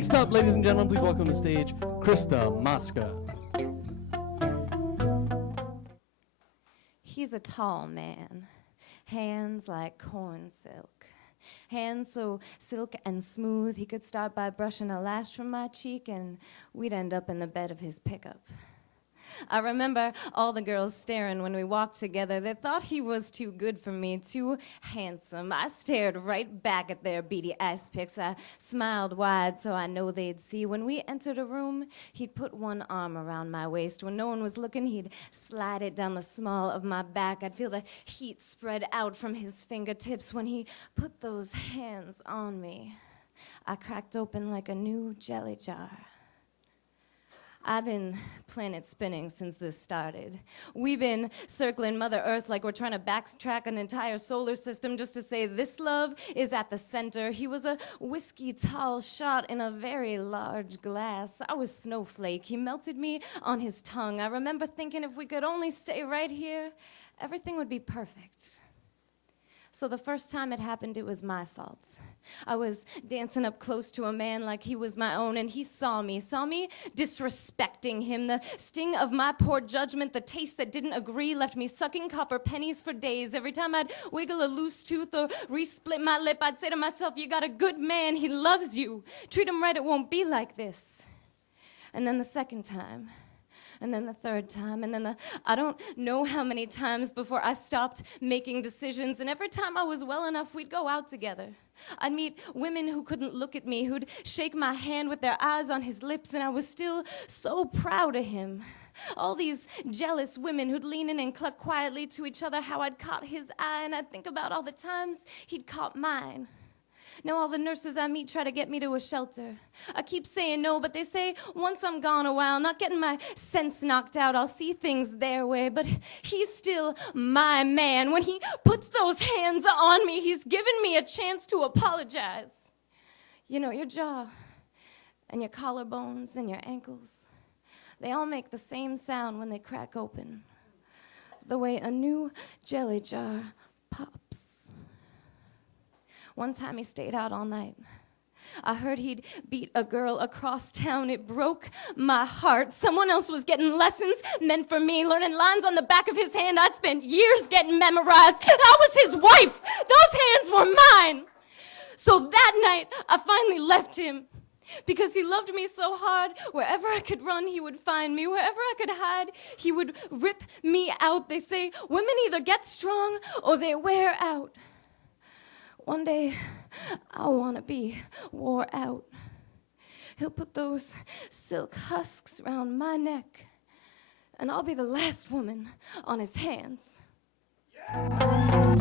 Next up, ladies and gentlemen, please welcome to the stage Krista Mosca. He's a tall man, hands like corn silk. Hands so silk and smooth, he could start by brushing a lash from my cheek and we'd end up in the bed of his pickup. I remember all the girls staring when we walked together. They thought he was too good for me, too handsome. I stared right back at their beady ass pics. I smiled wide so I know they'd see. When we entered a room, he'd put one arm around my waist. When no one was looking, he'd slide it down the small of my back. I'd feel the heat spread out from his fingertips. When he put those hands on me, I cracked open like a new jelly jar. I've been planet spinning since this started. We've been circling Mother Earth like we're trying to backtrack an entire solar system just to say this love is at the center. He was a whiskey tall shot in a very large glass. I was Snowflake. He melted me on his tongue. I remember thinking if we could only stay right here, everything would be perfect. So the first time it happened, it was my fault. I was dancing up close to a man like he was my own, and he saw me disrespecting him. The sting of my poor judgment, the taste that didn't agree, left me sucking copper pennies for days. Every time I'd wiggle a loose tooth or resplit my lip, I'd say to myself, you got a good man, he loves you. Treat him right, it won't be like this. And then the second time, and then the third time, and then I don't know how many times before I stopped making decisions, and every time I was well enough, we'd go out together. I'd meet women who couldn't look at me, who'd shake my hand with their eyes on his lips, and I was still so proud of him. All these jealous women who'd lean in and cluck quietly to each other how I'd caught his eye, and I'd think about all the times he'd caught mine. Now all the nurses I meet try to get me to a shelter. I keep saying no, but they say once I'm gone a while, not getting my sense knocked out, I'll see things their way. But he's still my man. When he puts those hands on me, he's given me a chance to apologize. You know, your jaw and your collarbones and your ankles, they all make the same sound when they crack open. The way a new jelly jar pops. One time he stayed out all night. I heard he'd beat a girl across town. It broke my heart. Someone else was getting lessons meant for me, learning lines on the back of his hand I'd spent years getting memorized. I was his wife. Those hands were mine. So that night, I finally left him because he loved me so hard. Wherever I could run, he would find me. Wherever I could hide, he would rip me out. They say women either get strong or they wear out. One day, I want to be wore out. He'll put those silk husks around my neck, and I'll be the last woman on his hands. Yeah.